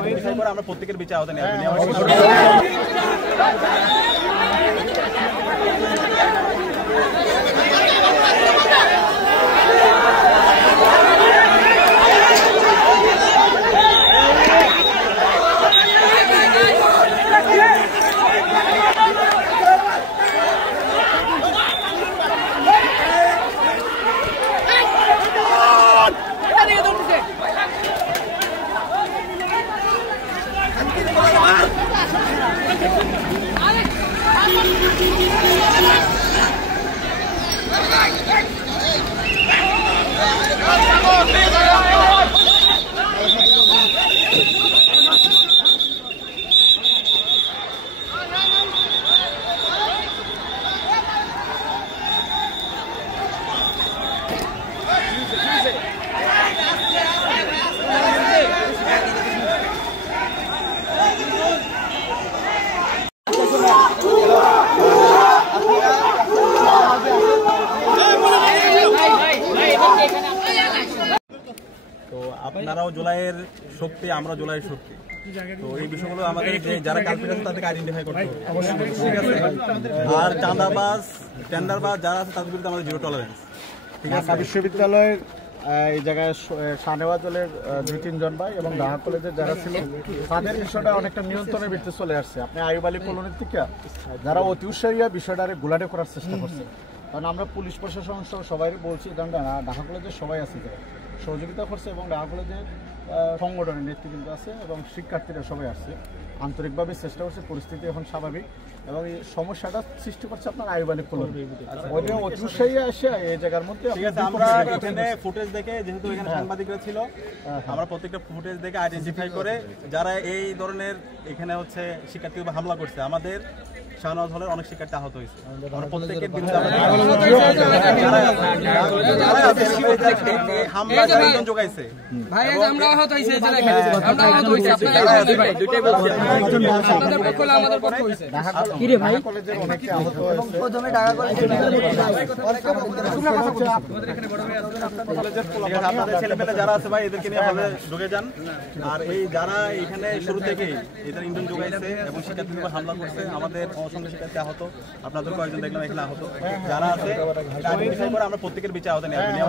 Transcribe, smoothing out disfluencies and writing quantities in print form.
Identify করে আমরা প্রত্যেকের বিচার আওতায় নিয়ে আসবো। তো আপনারাও জুলাইয়ের শক্তি, আমরা জুলাইয়ের শক্তি। তো এই বিষয়গুলো আমাদের যারা কালপিট আছে তাদেরকে আইডেন্টিফাই করতে হবে, ঠিক আছে? আর চাঁদাবাজ টেন্ডারবাজ যারা আছে তাদের বিরুদ্ধে আমাদের জিরো টলারেন্স, ঠিক আছে? বিশ্ববিদ্যালয়ের এই জায়গায় শাহনেওয়াজ দলের 2-3 জন ভাই এবং ঢাকা কলেজের যারা ছিল তাদের বিষয়টা অনেকটা নিয়ন্ত্রণের ভিতরে চলে আসছে। আপনি আইয়ুব আলী কলোনির থেকে যারা অতি উৎসাহীরা বিষয়টা গুলাটে করার চেষ্টা করছে, কারণ আমরা পুলিশ প্রশাসন সহ সবাই বলছি, কারণ ঢাকা কলেজের সবাই আছে সহযোগিতা করছে এবং ঢাকা কলেজের সংগঠনের নেতৃবৃন্দ আছে এবং শিক্ষার্থীরা সবাই আসছে, আন্তরিকভাবে চেষ্টা করছে। পরিস্থিতি এখন স্বাভাবিক এবং এই সমস্যাটা সৃষ্টি করছে আপনার আইয়ুব আলী কলোনি অতি উৎসাহী আসে এই জায়গার মধ্যে। ঠিক আছে, আমরা এখানে ফুটেজ দেখে, যেহেতু এখানে সাংবাদিকরা ছিল, আমরা প্রত্যেকটা ফুটেজ দেখে আইডেন্টিফাই করে যারা এই ধরনের এখানে হচ্ছে শিক্ষার্থীর উপর হামলা করছে, আমাদের শাহনেওয়াজ হলের অনেক শিক্ষার্থী আহত হয়েছে। আমরা প্রত্যেকের বিরুদ্ধে হামলা চারজন যোগাইছে, ছেলেমেয়েরা যারা আছে ভাই এদেরকে নিয়ে ভাবে ঢুকে যান। আর এই যারা এখানে শুরু থেকে এদের ইন্ধন যোগাইছে এবং শিক্ষার্থীর উপর হামলা করছে, আমাদের অসংখ্য শিক্ষার্থী আহত, আপনাদের কয়েকজন দেখলাম এখানে আহত, যারা আছে আমরা প্রত্যেকের বিচার আওতায় নিয়ে আসবো।